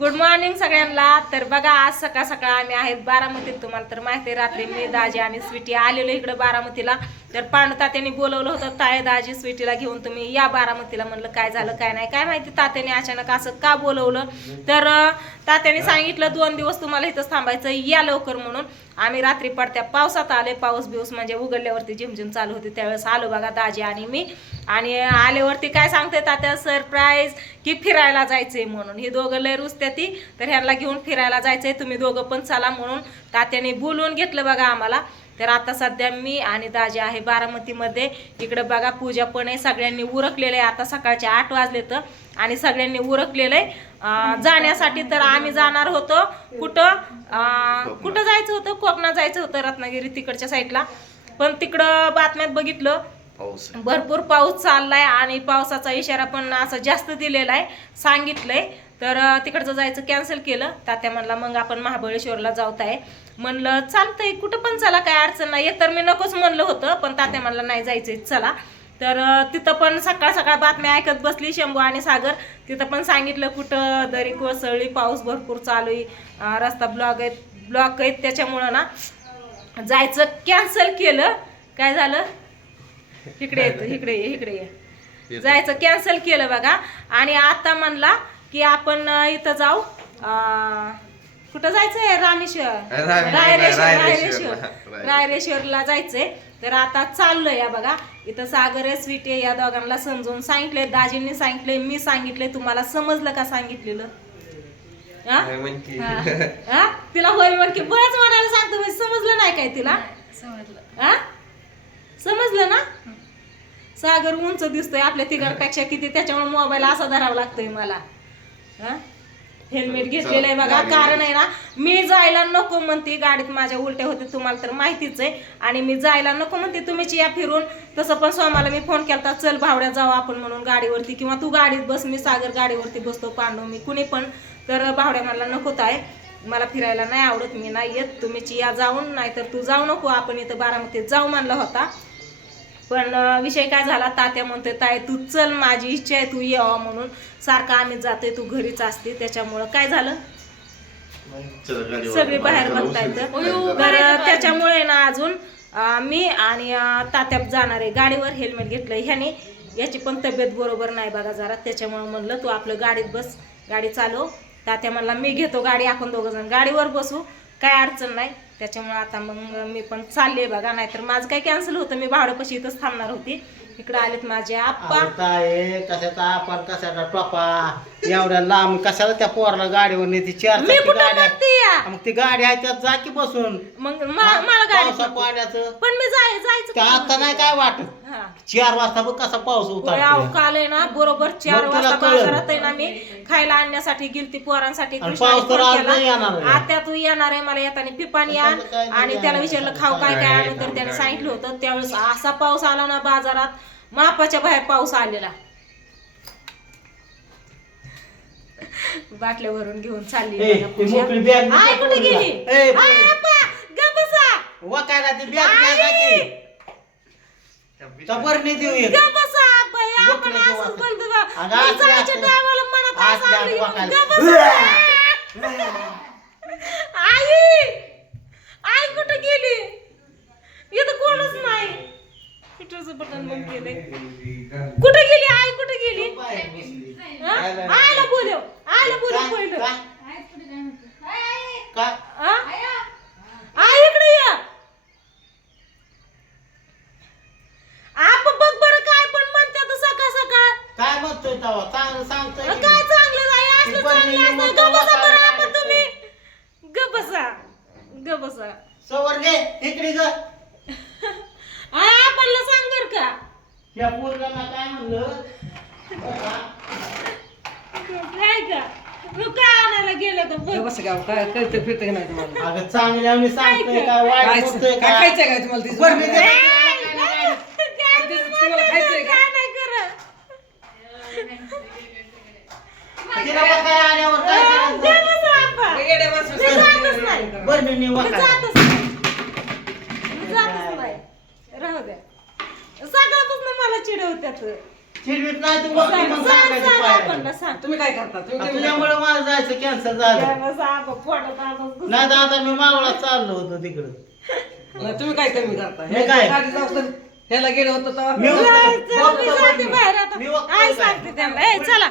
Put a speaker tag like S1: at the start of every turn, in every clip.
S1: Good morning सगळ्यांना. तर बघा आज सकाळ सकाळ आम्ही आहेत बारामतीत. तुम्हाला तर माहिती आहे रात्री मी दाजी आणि स्वीटी आलेलो इकडे बारामतीला. तर पांडू तात्याने बोलवलं होतं ताय दाजी स्वीटीला घेऊन तुम्ही या बारामतीला. म्हणलं काय झालं काय नाही. काय माहिती तात्याने अचानक असं का बोलवलं? तर तात्याने सांगितलं दोन दिवस तुम्हाला इथंच थांबायचं या लवकर म्हणून. आम्ही रात्री पडत्या पावसात आले पाऊस बिऊस म्हणजे उघडल्यावरती झिमझिम चालू होती. त्यावेळेस आलो बघा दाजी आणि मी. आणि आल्यावरती काय सांगते तात्या सरप्राईज की फिरायला जायचंय म्हणून. ही दोघं लय रुसत्या ती. तर ह्यांना घेऊन फिरायला जायचंय. तुम्ही दोघं पण चला म्हणून तात्याने बोलवून घेतलं बघा आम्हाला. तर आता सध्या मी आणि दाजी आहे बारामतीमध्ये. इकडं बघा पूजा पण आहे. सगळ्यांनी उरकलेलं आहे आता सकाळचे आठ वाजले तर आणि सगळ्यांनी उरकलेलं आहे जाण्यासाठी तर आम्ही जाणार होतो. कुठं? कुठं जायचं होतं? कोकणात जायचं होतं रत्नागिरी तिकडच्या साईडला. पण तिकडं बातम्यात बघितलं पाऊस भरपूर पाऊस चाललाय आणि पावसाचा इशारा पण असं जास्त दिलेला आहे. सांगितलंय. तर अं, तिकडचं जायचं कॅन्सल केलं. तात्या म्हणला मग आपण महाबळेश्वरला जाऊत आहे म्हणलं चालतंय. कुठं पण चला काय अडचण नाही तर मी नकोच म्हणलं होतं पण तात्या म्हणला नाही जायचंय. चला. तर अं, तिथं पण सकाळ सकाळ बातम्या ऐकत बसली शंभू आणि सागर. तिथं पण सांगितलं कुठं दरी कोसळली पाऊस भरपूर चालू आहे. अं, रस्ता ब्लॉक आहेत ब्लॉक आहेत. त्याच्यामुळं ना जायचं कॅन्सल केलं. काय झालं? इकडे येतो इकडे ये इकडे ये. जायचं कॅन्सल केलं बघा. आणि आता म्हणला की आपण इथं जाऊ. अं, कुठं जायचंय? रामेश्वर. रामे- रायरेश्वर रायरेश्वर. रायरेश्वर. रायरेश्वरला जायचंय. तर आता चाललोय या बघा. इथं सागर आहे स्वीट आहे या दोघांना समजून सांगितलंय दाजींनी सांगितलंय मी सांगितलंय तुम्हाला समजलं का सांगितलेलं? हा? हा? हा? तिला होय म्हण की. बळच म्हणायला सांगतो म्हणजे समजलं नाही काय तिला? समजलं. हा? समजलं ना? सागर उंच दिसतोय आपल्या तिघांपेक्षा किती त्याच्यामुळे मोबाईल असा धरावा लागतोय मला. हा? हेल्मेट घेतलेलं आहे बघा कारण आहे ना मी जायला नको म्हणते गाडीत माझ्या उलट्या होते तुम्हाला तर माहितीच आहे. आणि मी जायला नको म्हणते तुम्हीच या फिरून. तसं पण सोमाला मी फोन केला चल भावड्या जाऊ आपण म्हणून गाडीवरती किंवा तू गाडीत बस मी सागर गाडीवरती बसतो पांडू मी कुणी पण. तर भावड्या मला नकोत आहे मला फिरायला नाही आवडत मी नाही येत तुम्हीच या जाऊन नाहीतर तू जाऊ नको आपण इथं बारामतीत जाऊ म्हणला होता. पण विषय काय झाला? तात्या म्हणतोय ताय तू चल माझी इच्छा आहे तू यावं म्हणून. सारखं आम्ही जातोय तू घरीच असते. त्याच्यामुळं काय झालं? सगळे बाहेर बघतायत. तर त्याच्यामुळे ना अजून मी आणि तात्या जाणार आहे. गाडीवर हेल्मेट घेतलंय ह्याने. याची पण तब्येत बरोबर नाही बघा जरा. त्याच्यामुळे म्हणलं तू आपलं गाडीत बस गाडी चालव. तात्या म्हणला मी घेतो गाडी आपण दोघं जण गाडीवर बसू. काय अडचण नाही. त्याच्यामुळे आता मग मी पण चालले बघा नाहीतर माझं काय कॅन्सल होतं. मी भावड्यापाशी इथंच थांबणार होती. इकडे आलेत माझे आप्पा.
S2: आता आहे कशाचा आपण कशाचा टोपा? एवढ्या लांब कशाला त्या पोराला गाडीवर नेते चार मी चाकी कुठं म्हणते? मग ती गाडी आहे त्यात जा की बसून. मग मा- मला गाडी पावसा पाण्याचं. पण मी जाय जायचं ते आता नाही काय वाटत. चार वाजता बघ कसा पाऊस
S1: होय, अहो, होता काल आहे ना बरोबर चार मग तुला वाजता कळलं. बाजारात आहे ना मी खायला आणण्यासाठी गेलती पोरांसाठी आणि कृष्णाने पाऊस तर फोन आज केला. नाही येणार आहे. आता तू येणार आहे मला येताना पिपाणी आण त्याचं काय नाही आणि त्याला. विचारलं खाऊ काय काय आणून तर त्याने सांगितलं होतं त्यावेळेस असा पाऊस आला ना बाजारात मापाच्या बाहेर पाऊस आलेला बाटल्या भरून घेऊन चालली ए, बघा ती पूजा. मोकळी bag आय नको कुठे. गेली ए, गप्प बसा. वकायला ती बॅग आई! बरणी देऊ एक. गप्प बसा, हे बघ आपण ना असंच तेव्हा. बोलतो बा. अगं, मी आज जायच्या रात्र- टायमाला म्हणत आज असं रात्र आपली- वाकायला. गप्प बसा. आई आई कुठे गेली इथं कोणच नाही हिटरचं बटन बंद केलंय कुठे गेली आई कुठे गेली बाहेर बसली. हा? आयला बोलव आयला बोलव काय? पहिलं काय? काय? हा? हाय, हाय. आई इकडे या आप बघ बरं काय पण म्हणतात सकाळ सकाळ काय म्हणतोय तेव्हा चांगलं सांगतोय काय की. चांगलं नाही असलं ती पण चांगलं मी असलं ग बसा बरं मोठं आपण तुम्ही ग बसा ग बसा सवर घे इकडे आय आपणला सांग बर का या पोरगाला काय म्हणलं काय का तू काय आणायला गेलं तर बघ. बस गाव काय कळतं फिरतं नाही तुम्हाला अगं चांगल्या मी सांगतोय काय काय वाईट काय बोलतोय काय का? खायचंय काय तुम्हाला तिचं? बरं, मी ते- ए, काय तुम्हाला म्हणलं खायचंय तर का? काय नाही करत. तिला काय आल्यावर काय करायचं? नाही. बरं मी मी जातच जातच नाही. तू बघ मग सांगायची पाय. तुम्ही काय करता तुम्ही तुझ्यामुळे मला जायचं कॅन्सल झालं. नाही तर आता मी मावळा चाललो होतो तिकडं? नाही, तुम्ही काय कमी करता मी काय? ह्याला गेलो होतो तेव्हा मी मी जाते. बाहेर आता. मी बघतो आई काय. सांगते ए चला.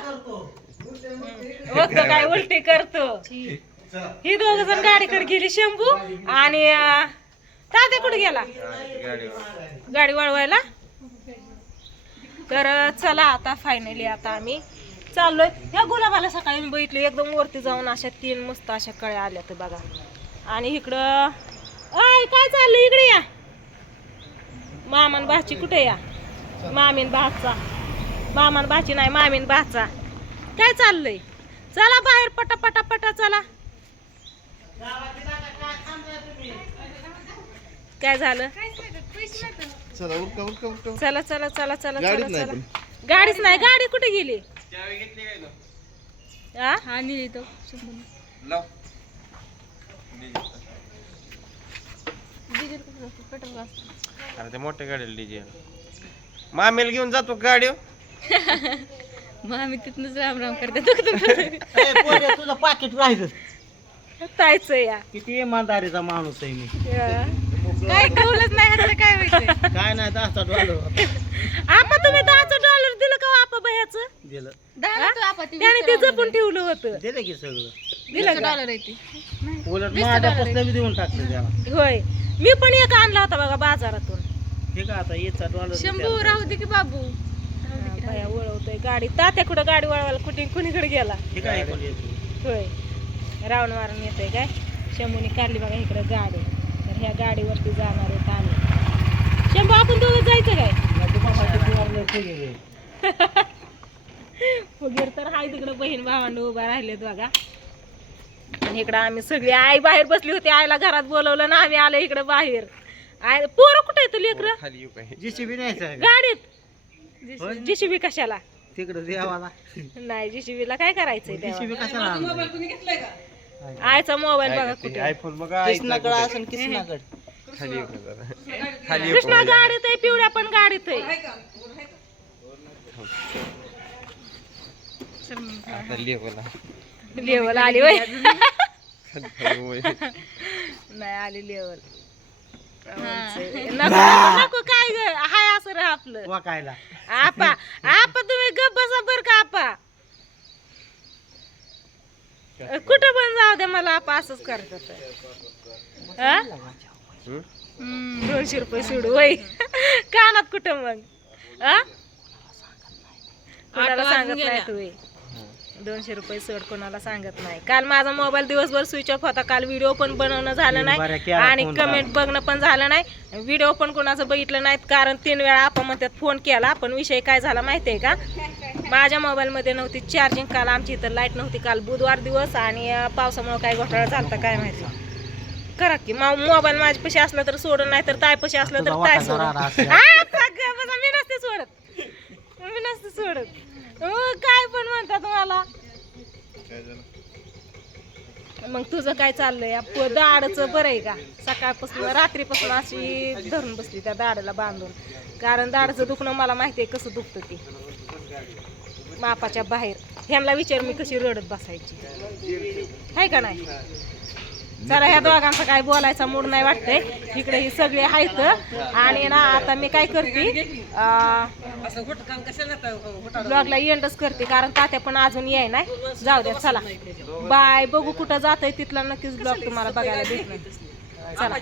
S1: बघतो काय उलटी करतो ही दोघ जण गाडीकडे गेली शंभू आणि अं, तात्या कुठे गेला गाडी वळवायला तर चला आता फायनली आता आम्ही चाललोय. ह्या गुलाबाला सकाळी मी बघितलं एकदम वरती जाऊन अशा तीन मस्त अशा कळ्या आल्या तर बघा. आणि इकडं आय काय चाललं इकडे या. मामान भाची कुठे या? मामीन भाचा. मामान भाची नाही मामीन भाचा. काय चाललंय? चला बाहेर पटा पटा पटा चला. काय झालं? चला चला चला चला चला चला गाडीच नाही. गाडी कुठे गेली? हा? अरे ते मोठ्या गाडीला डीजे मामेल घेऊन जातो गाडी मग आम्ही तिथनच राम राम करते ए, पोरे, तुझं पाकिट राहिलं. तायचं या. किती इमानदारीचा माणूस आहे मी. काय कळलंच नाही ह्याचं काय व्हायचं काय नाही दहा डॉलर आपा तुम्ही दहाचं डॉलर दिलं का हो आपा भयाचं? दिलं. त्याने ते जपून ठेवलं होतं. दिलं की सगळं. दिलं का? डॉलर येते उलट माझ्यापासून बी देऊन टाकलं त्याला. होय. मी पण एक आणला होता बघा बाजारातून. ठीक आहे आता येचा डॉलर शंभू राहू दे की बाबू. हा, भया वळवतोय गाडी. तात्या कुठं गाडी वळवायला? कुठे कुणीकडे गेला? पण येतो. होय. रावण मारून येतोय काय? शंभूने काढली बघा इकडे गाडी. ह्या गाडीवरती जाणार आहेत आम्ही. शंभू आपण दोघं जायचं काय? नाही तर हाय तिकडे बहीण भावांना उभा राहिलेत बघा. आणि इकडं आम्ही सगळी आई बाहेर बसली होती आईला घरात बोलवलं ना आम्ही आलो इकडे बाहेर. आय पोरं कुठे येतं लेकरं? खाली येऊ काय JCB न्यायचं आहे का? गाडीत? जीसीबी कशाला? तिकडं देवाला. नाही जीसीबी ला काय करायचंय जीसीबी? कशाला आणलं? मोबाईल बघा कुठे. आयफोन बघा कृष्णाकडं असेल कृष्णाकडं खाली? खाली कृष्णा गाडीत आहे पिवळ्या पण गाडीत आहे. आता लेवला लेवल आली वय. खाली खाली वय. नाही आली लेवल. नको नको, नको काय ग? हाय असं राह आपलं. वाकायला. आपा आपा तुम्ही गप बसा बर का आपा कुठं पण जाऊ दे मला आपा असंच करतात हा? दोनशे रुपये सोडू वय. कानात कुठं मग? हा? कोणाला सांगत नाही तू. दोनशे रुपये सोड कोणाला सांगत नाही. काल माझा मोबाईल दिवसभर स्विच ऑफ होता. काल व्हिडिओ पण बनवणं झालं नाही आणि कमेंट बघणं पण झालं नाही. व्हिडिओ पण कोणाचं बघितलं नाहीत कारण तीन वेळा आपण म्हणतात फोन केला. पण विषय काय झाला माहितीये का? माझ्या मोबाईलमध्ये नव्हती चार्जिंग काल आमची इथं लाइट नव्हती काल बुधवार दिवस आणि पावसामुळे काय घोटाळा झालता काय माहिती. करा की मोबाईल माझ्या पशी असला तर सोडून नाही तर ताय पशी असलं तर ताय सोडून बघा, मी नसते सोडत. मी नसते सोडत. काय पण म्हणतात मला मग तुझं काय चाललंय? दाडचं बरं आहे का? सकाळपासून रात्रीपासून अशी धरून बसली त्या दाडाला बांधून. कारण दाडचं दुखणं मला माहिती आहे कसं दुखतं ते. मापाच्या बाहेर. ह्यांना विचार मी कशी रडत बसायची. आहे का नाही? चला ह्या दोघांचा काय बोलायचा मूड नाही वाटतंय. इकडे ही सगळे आहेत. आणि ना आता मी काय करते ब्लॉगला एंडच करते कारण तात्या पण अजून याय नाही. जाऊ द्या चला. बाय. बघू कुठं जातंय तिथला नक्कीच ब्लॉग तुम्हाला बघायला भेटणार. चला.